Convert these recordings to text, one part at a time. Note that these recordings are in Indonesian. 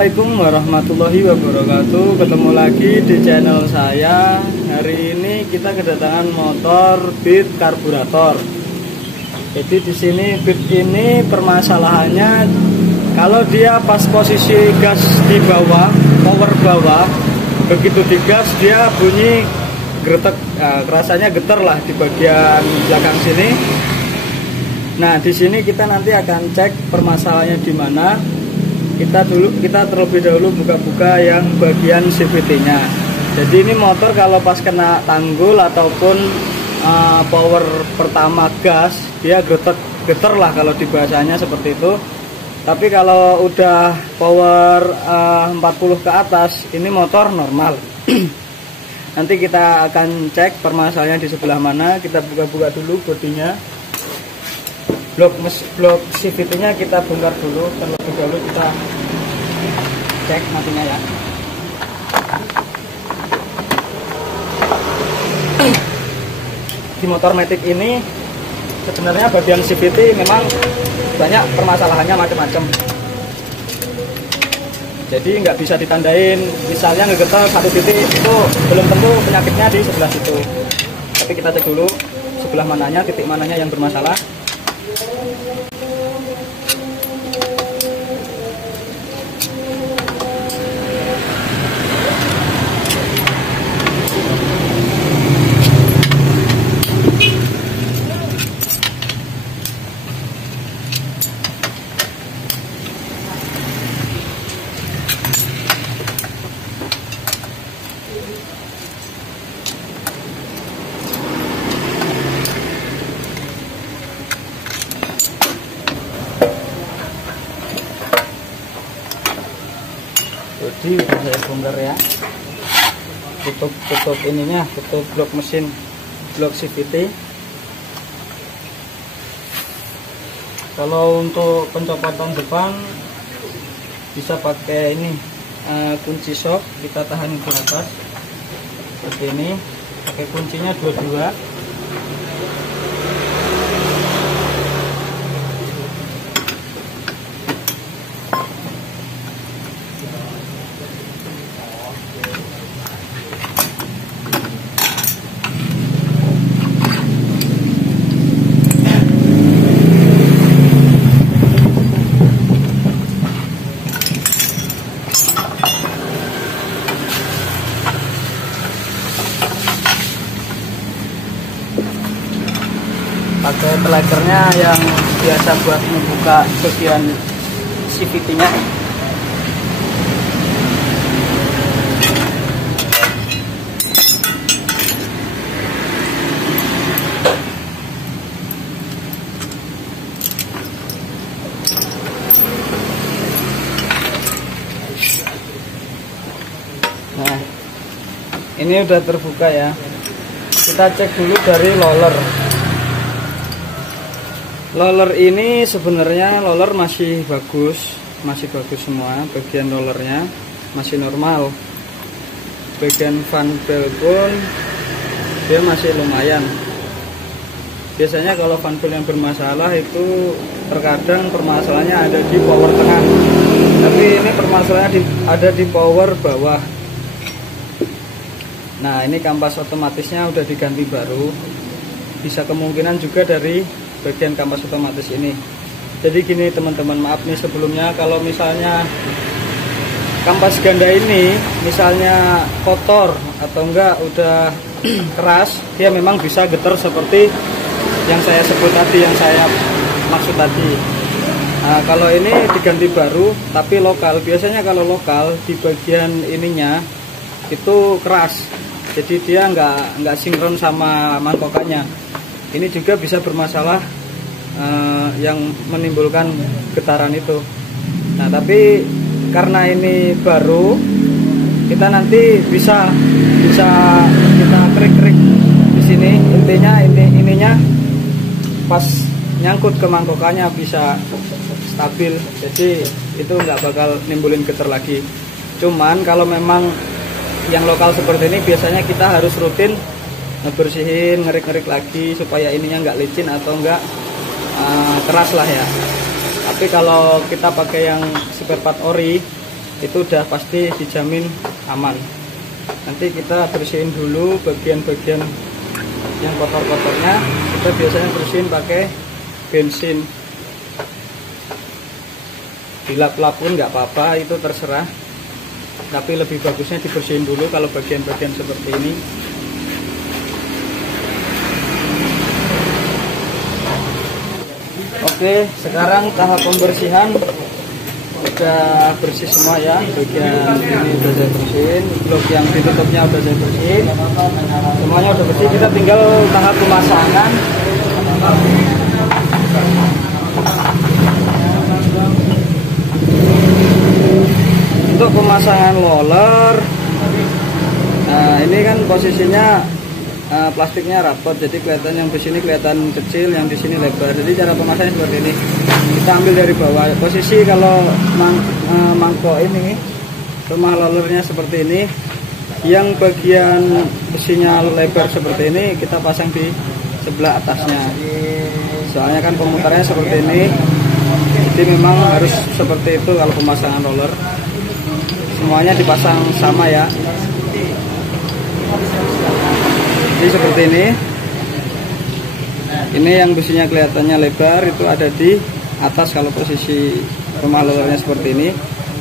Assalamualaikum warahmatullahi wabarakatuh. Ketemu lagi di channel saya. Hari ini kita kedatangan motor Beat karburator. Jadi di sini Beat ini permasalahannya kalau dia pas posisi gas di bawah, power bawah, begitu digas dia bunyi gretek, rasanya getar lah di bagian belakang sini. Nah, di sini kita nanti akan cek permasalahannya di mana. Kita terlebih dahulu buka-buka yang bagian CVT-nya. Jadi ini motor kalau pas kena tanggul ataupun power pertama gas, dia getar lah kalau di bahasanya seperti itu. Tapi kalau udah power 40 ke atas, ini motor normal. Nanti kita akan cek permasalahannya di sebelah mana. Kita buka-buka dulu bodinya. Blok CVT-nya kita bongkar dulu. Terlebih dahulu kita cek matinya ya. Di motor Matic ini sebenarnya bagian CVT memang banyak permasalahannya macam-macam. Jadi nggak bisa ditandain, misalnya ngegetar satu titik itu belum tentu penyakitnya di sebelah situ. Tapi kita cek dulu sebelah mananya, titik mananya yang bermasalah. Jadi udah saya bongkar ya, tutup ininya, tutup blok mesin, blok CVT. Kalau untuk pencopotan depan bisa pakai ini kunci shock, kita tahan di atas seperti ini, pakai kuncinya dua-dua. Pakai telekernya yang biasa buat membuka bagian CVT-nya. Nah, ini udah terbuka ya. Kita cek dulu dari roller. Roller ini sebenarnya roller masih bagus semua. Bagian rollernya masih normal. Bagian fan belt pun dia masih lumayan. Biasanya kalau fan belt yang bermasalah itu terkadang permasalahannya ada di power tengah. Tapi ini permasalahannya ada di power bawah. Nah, ini kampas otomatisnya udah diganti baru. Bisa kemungkinan juga dari bagian kampas otomatis ini. Jadi gini teman-teman, maaf nih sebelumnya kalau misalnya kampas ganda ini misalnya kotor atau enggak udah keras, dia memang bisa getar seperti yang saya sebut tadi, yang saya maksud tadi. Nah, kalau ini diganti baru tapi lokal, biasanya kalau lokal di bagian ininya itu keras, jadi dia nggak sinkron sama mangkokannya. Ini juga bisa bermasalah yang menimbulkan getaran itu. Nah, tapi karena ini baru, kita nanti bisa kita krik-krik di sini. Intinya ininya pas nyangkut ke mangkokannya bisa stabil. Jadi itu nggak bakal nimbulin getar lagi. Cuman kalau memang yang lokal seperti ini biasanya kita harus rutin ngebersihin, ngerik-ngerik lagi supaya ininya nggak licin atau nggak keras lah ya. Tapi kalau kita pakai yang spare part ori, itu udah pasti dijamin aman. Nanti kita bersihin dulu bagian-bagian yang kotor-kotornya. Kita biasanya bersihin pakai bensin. Dilap-lap pun nggak apa-apa, itu terserah. Tapi lebih bagusnya dibersihin dulu kalau bagian-bagian seperti ini. Oke, sekarang tahap pembersihan udah bersih semua ya. Bagian ini udah saya bersihin, blok yang ditutupnya udah saya bersihin, semuanya udah bersih. Kita tinggal tahap pemasangan. Untuk pemasangan roller, nah ini kan posisinya plastiknya rapot, jadi kelihatan yang di sini kelihatan kecil, yang di sini lebar. Jadi cara pemasangnya seperti ini. Kita ambil dari bawah. Posisi kalau mangkok ini, rumah rollernya seperti ini. Yang bagian besinya lebar seperti ini kita pasang di sebelah atasnya. Soalnya kan pemutarnya seperti ini. Jadi memang harus seperti itu kalau pemasangan roller. Semuanya dipasang sama ya. Jadi seperti ini. Ini yang besinya kelihatannya lebar itu ada di atas kalau posisi rumah rollernya seperti ini.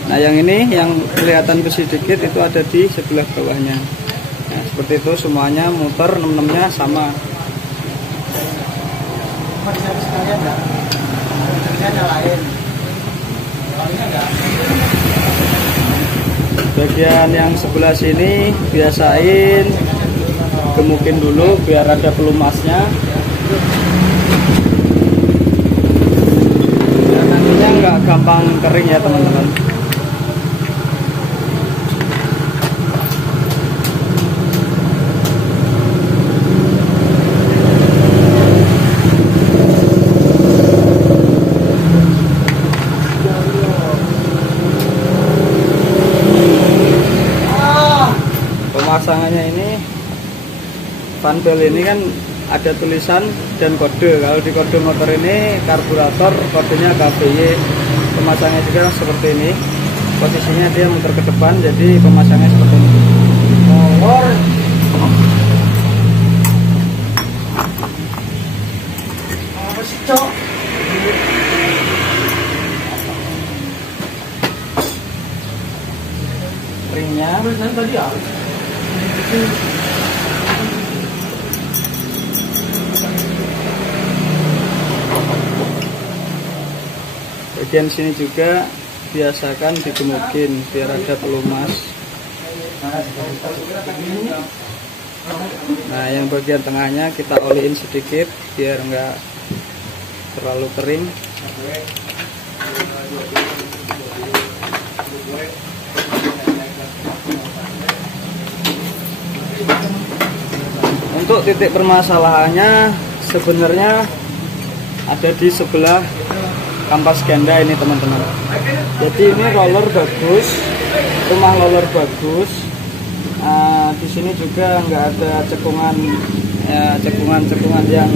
Nah yang ini yang kelihatan besi dikit itu ada di sebelah bawahnya. Nah, seperti itu semuanya muter 6-6-nya sama. Bagian yang sebelah sini biasain gemukin dulu biar ada pelumasnya. Dan nantinya nggak gampang kering ya teman-teman. Pemasangannya ini, panbel ini kan ada tulisan dan kode. Kalau di kode motor ini karburator, kodenya KBY. Pemasangnya juga seperti ini. Posisinya dia muter ke depan, jadi pemasangnya seperti ini. Molor. Apa sih, Cok? Ringnya tadi ya. Bagian sini juga biasakan digemukin biar ada pelumas. Nah yang bagian tengahnya kita oliin sedikit biar enggak terlalu kering. Untuk titik permasalahannya sebenarnya ada di sebelah kampas ganda ini teman-teman. Jadi ini roller bagus, rumah roller bagus. Di sini juga nggak ada cekungan, cekungan yang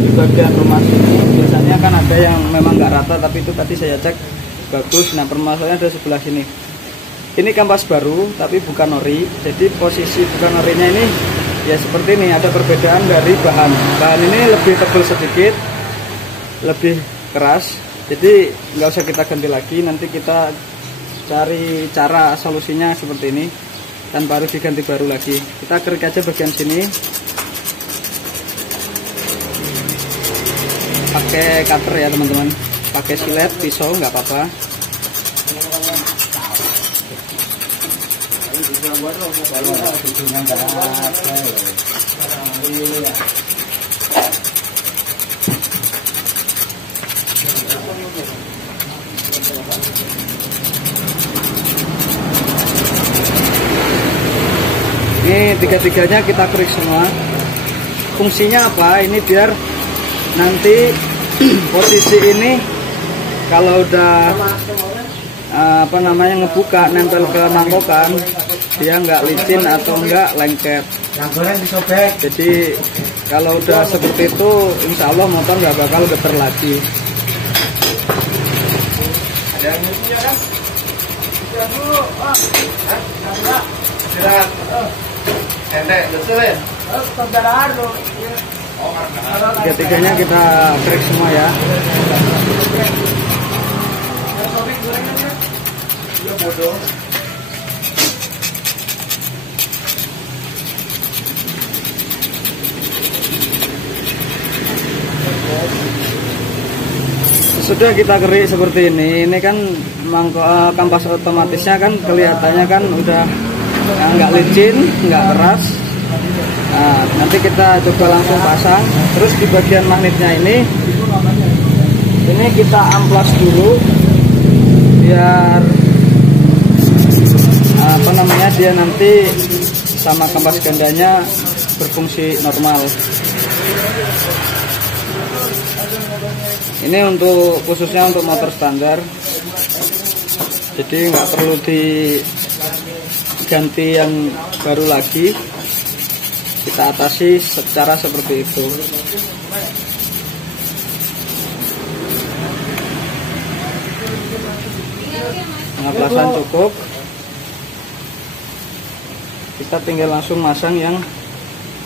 di bagian rumah sini. Biasanya kan ada yang memang nggak rata, tapi itu tadi saya cek bagus. Nah permasalahannya ada sebelah sini. Ini kampas baru, tapi bukan ori. Jadi posisi bukan orinya ini ya seperti ini. Ada perbedaan dari bahan. Bahan ini lebih tebal sedikit, lebih keras. Jadi nggak usah kita ganti lagi, nanti kita cari cara solusinya seperti ini dan baru diganti baru lagi. Kita kerik aja bagian sini pakai cutter ya teman-teman, pakai silet pisau nggak apa-apa. Ini tiga-tiganya kita kerik semua. Fungsinya apa? Ini biar nanti posisi ini kalau udah ngebuka nempel ke mangkokan, dia nggak licin atau nggak lengket. Jadi kalau udah seperti itu, insya Allah motor nggak bakal getar lagi. Tiga-tiganya kita crack semua ya. Sudah kita kerik seperti ini kan kampas otomatisnya kan kelihatannya kan udah nggak licin, nggak keras. Nah, nanti kita coba langsung pasang. Terus di bagian magnetnya ini kita amplas dulu biar dia nanti sama kampas gandanya berfungsi normal. Ini khususnya untuk motor standar, jadi nggak perlu diganti yang baru lagi. Kita atasi secara seperti itu. Pengaplasan cukup, kita tinggal langsung masang yang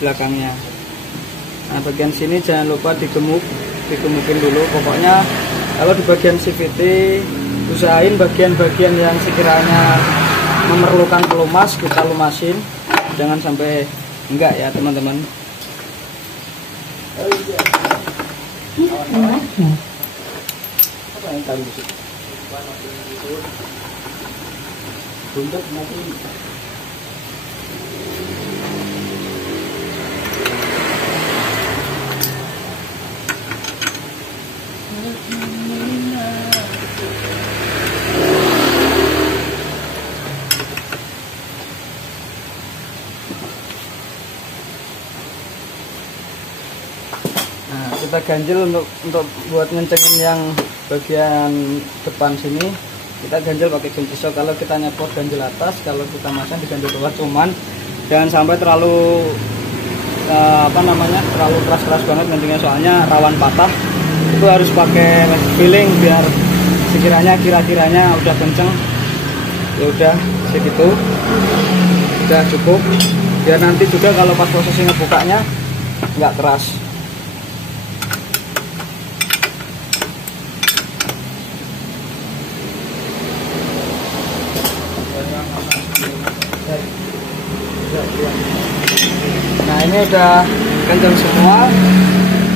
belakangnya. Nah, bagian sini jangan lupa digemukin dulu. Pokoknya kalau di bagian CVT usahain bagian-bagian yang sekiranya memerlukan pelumas kita lumasin, jangan sampai enggak ya teman-teman. Nah, kita ganjel untuk buat ngencengin yang bagian depan sini, kita ganjel pakai kunci sok. Kalau kita nyepot ganjel atas, kalau kita masang di ganjel bawah, cuman jangan sampai terlalu terlalu keras banget ngencengnya, soalnya rawan patah. Itu harus pakai feeling biar sekiranya kira-kiranya udah kenceng. Ya udah segitu, udah cukup. Biar nanti juga kalau pas prosesnya bukanya nggak keras. Nah, ini udah kencang semua.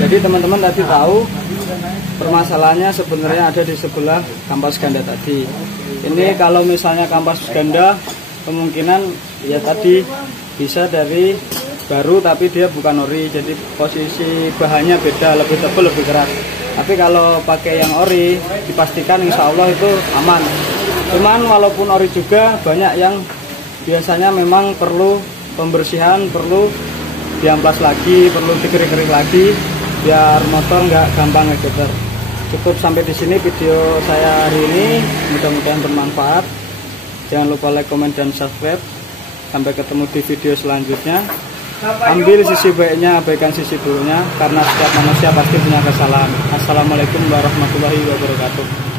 Jadi teman-teman tadi tahu permasalahannya sebenarnya ada di sebelah kampas ganda tadi. Ini kalau misalnya kampas ganda kemungkinan ya tadi bisa dari baru tapi dia bukan ori, jadi posisi bahannya beda, lebih tebal, lebih keras. Tapi kalau pakai yang ori dipastikan insya Allah itu aman. Cuman walaupun ori juga banyak yang biasanya memang perlu pembersihan, perlu diamplas lagi, perlu dikerik-kerik lagi biar motor nggak gampang ngegeter. Cukup sampai di sini video saya hari ini, mudah-mudahan bermanfaat. Jangan lupa like, comment, dan subscribe. Sampai ketemu di video selanjutnya. Ambil sisi baiknya, abaikan sisi buruknya, karena setiap manusia pasti punya kesalahan. Assalamualaikum warahmatullahi wabarakatuh.